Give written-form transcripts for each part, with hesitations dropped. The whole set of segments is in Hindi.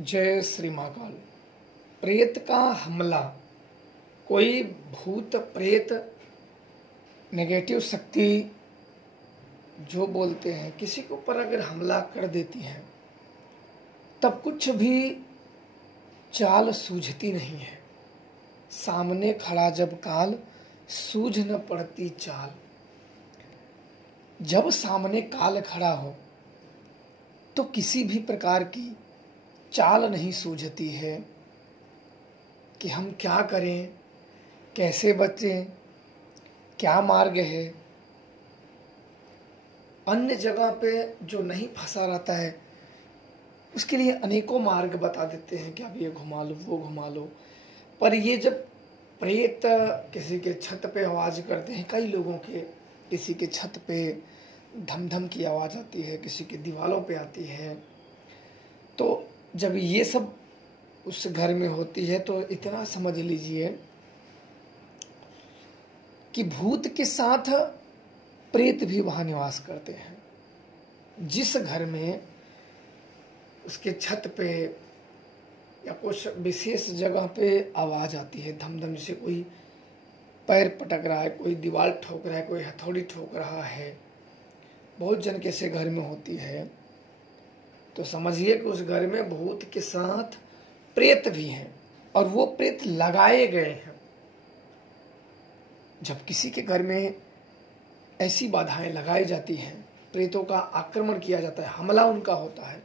जय श्री महाकाल। प्रेत का हमला, कोई भूत प्रेत नेगेटिव शक्ति जो बोलते हैं, किसी के ऊपर अगर हमला कर देती है तब कुछ भी चाल सूझती नहीं है। सामने खड़ा जब काल, सूझ न पड़ती चाल। जब सामने काल खड़ा हो तो किसी भी प्रकार की चाल नहीं सूझती है कि हम क्या करें, कैसे बचें, क्या मार्ग है। अन्य जगह पे जो नहीं फंसा रहता है उसके लिए अनेकों मार्ग बता देते हैं कि आप ये घुमा लो, वो घुमा लो। पर ये जब प्रेत किसी के छत पे आवाज़ करते हैं, कई लोगों के किसी के छत पे धम धम की आवाज़ आती है, किसी की दीवारों पे आती है, तो जब ये सब उस घर में होती है तो इतना समझ लीजिए कि भूत के साथ प्रेत भी वहाँ निवास करते हैं। जिस घर में उसके छत पे या कुछ विशेष जगह पे आवाज़ आती है धम धम से, कोई पैर पटक रहा है, कोई दीवार ठोक रहा है, कोई हथौड़ी ठोक रहा है, बहुत जन के से घर में होती है, तो समझिए कि उस घर में भूत के साथ प्रेत भी हैं और वो प्रेत लगाए गए हैं। जब किसी के घर में ऐसी बाधाएं लगाई जाती हैं, प्रेतों का आक्रमण किया जाता है, हमला उनका होता है,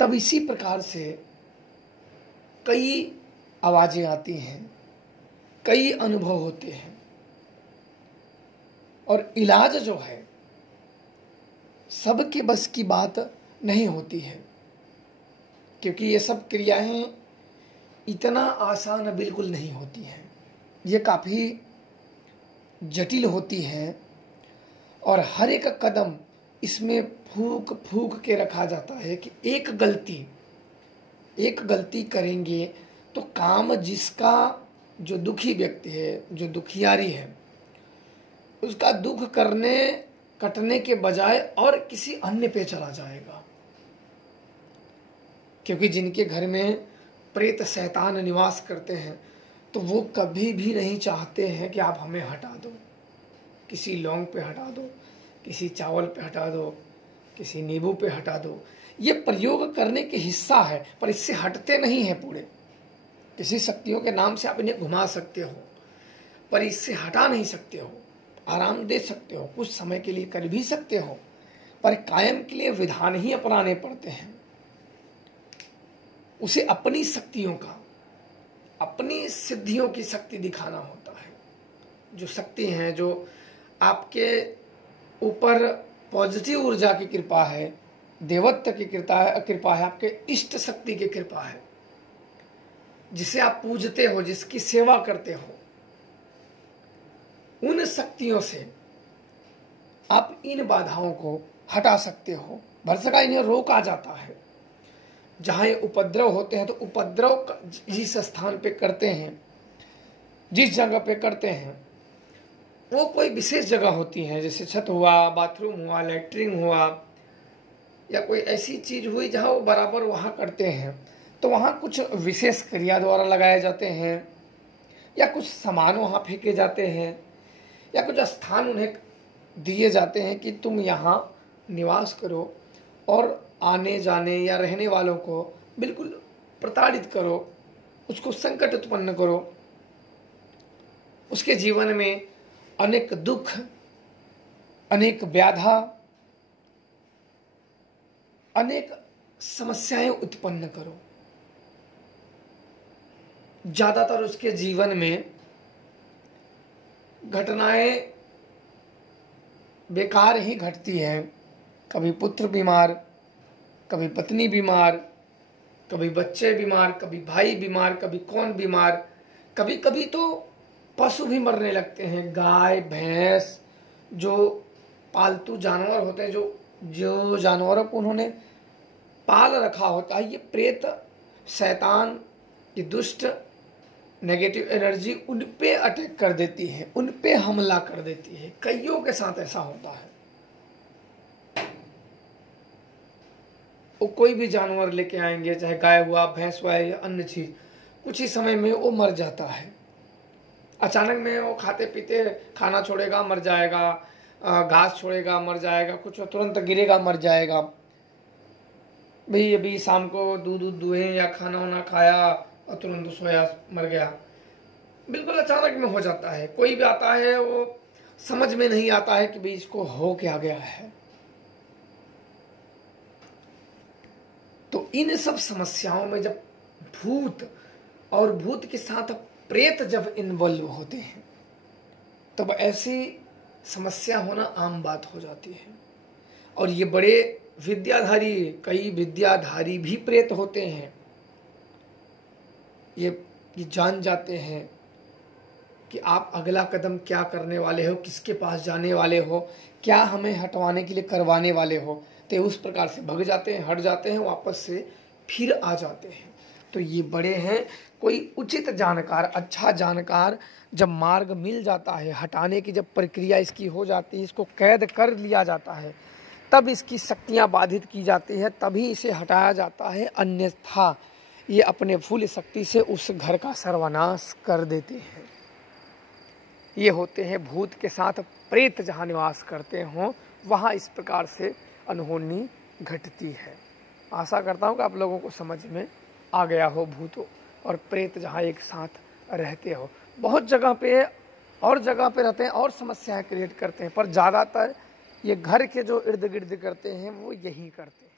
तब इसी प्रकार से कई आवाजें आती हैं, कई अनुभव होते हैं। और इलाज जो है सबके बस की बात नहीं होती है, क्योंकि ये सब क्रियाएं इतना आसान बिल्कुल नहीं होती हैं। ये काफ़ी जटिल होती हैं और हर एक कदम इसमें फूक फूक के रखा जाता है कि एक गलती करेंगे तो काम जिसका, जो दुखी व्यक्ति है, जो दुखियारी है, उसका दुख कटने के बजाय और किसी अन्य पे चला जाएगा। क्योंकि जिनके घर में प्रेत शैतान निवास करते हैं तो वो कभी भी नहीं चाहते हैं कि आप हमें हटा दो, किसी लौंग पे हटा दो, किसी चावल पे हटा दो, किसी नींबू पे हटा दो। ये प्रयोग करने के हिस्सा है, पर इससे हटते नहीं हैं पूरे। किसी शक्तियों के नाम से आप इन्हें घुमा सकते हो, पर इससे हटा नहीं सकते हो। आराम दे सकते हो, कुछ समय के लिए कर भी सकते हो, पर कायम के लिए विधान ही अपनाने पड़ते हैं। उसे अपनी शक्तियों का, अपनी सिद्धियों की शक्ति दिखाना होता है। जो शक्ति हैं, जो आपके ऊपर पॉजिटिव ऊर्जा की कृपा है, देवत्व की कृपा है, आपके इष्ट शक्ति की कृपा है, जिसे आप पूजते हो, जिसकी सेवा करते हो, उन शक्तियों से आप इन बाधाओं को हटा सकते हो। भरसका इन्हें रोका जाता है। जहां ये उपद्रव होते हैं तो उपद्रव जिस स्थान पे करते हैं, जिस जगह पे करते हैं, वो कोई विशेष जगह होती है, जैसे छत हुआ, बाथरूम हुआ, लैट्रिन हुआ, या कोई ऐसी चीज हुई जहां वो बराबर वहां करते हैं, तो वहां कुछ विशेष क्रिया द्वारा लगाए जाते हैं, या कुछ सामान वहां फेंके जाते हैं, या कुछ स्थान उन्हें दिए जाते हैं कि तुम यहाँ निवास करो और आने जाने या रहने वालों को बिल्कुल प्रताड़ित करो, उसको संकट उत्पन्न करो, उसके जीवन में अनेक दुख, अनेक व्याधा, अनेक समस्याएं उत्पन्न करो। ज्यादातर उसके जीवन में घटनाएं बेकार ही घटती हैं। कभी पुत्र बीमार, कभी पत्नी बीमार, कभी बच्चे बीमार, कभी भाई बीमार, कभी कौन बीमार, कभी कभी तो पशु भी मरने लगते हैं। गाय, भैंस, जो पालतू जानवर होते हैं, जो जानवरों को उन्होंने पाल रखा होता है, ये प्रेत, शैतान, ये दुष्ट नेगेटिव एनर्जी उन पे अटैक कर देती है, उन पे हमला कर देती है। कईयों के साथ ऐसा होता है। वो कोई भी जानवर लेके आएंगे, चाहे गाय हुआ, भैंस हुआ या अन्य चीज, कुछ ही समय में वो मर जाता है। अचानक में वो खाते पीते खाना छोड़ेगा मर जाएगा, घास छोड़ेगा मर जाएगा, कुछ तुरंत गिरेगा मर जाएगा। भाई अभी शाम को दूध दुहे या खाना वाना खाया और तुरंत सोया मर गया, बिल्कुल अचानक में हो जाता है। कोई भी आता है वो समझ में नहीं आता है कि भाई इसको हो क्या गया है। तो इन सब समस्याओं में जब भूत और भूत के साथ प्रेत जब इन्वॉल्व होते हैं तब ऐसी समस्या होना आम बात हो जाती है। और ये बड़े विद्याधारी, कई विद्याधारी भी प्रेत होते हैं। ये जान जाते हैं कि आप अगला कदम क्या करने वाले हो, किसके पास जाने वाले हो, क्या हमें हटवाने के लिए करवाने वाले हो। तो उस प्रकार से भग जाते हैं, हट जाते हैं, वापस से फिर आ जाते हैं। तो ये बड़े हैं। कोई उचित जानकार, अच्छा जानकार जब मार्ग मिल जाता है, हटाने की जब प्रक्रिया इसकी हो जाती है, इसको कैद कर लिया जाता है, तब इसकी शक्तियाँ बाधित की जाती है, तभी इसे हटाया जाता है। अन्यथा ये अपने फुल शक्ति से उस घर का सर्वनाश कर देते हैं। ये होते हैं भूत के साथ प्रेत जहाँ निवास करते हों, वहाँ इस प्रकार से अनहोनी घटती है। आशा करता हूँ कि आप लोगों को समझ में आ गया हो। भूत और प्रेत जहाँ एक साथ रहते हो, बहुत जगह पे और जगह पे रहते हैं और समस्याएं क्रिएट करते हैं, पर ज़्यादातर ये घर के जो इर्द गिर्द करते हैं वो यही करते हैं।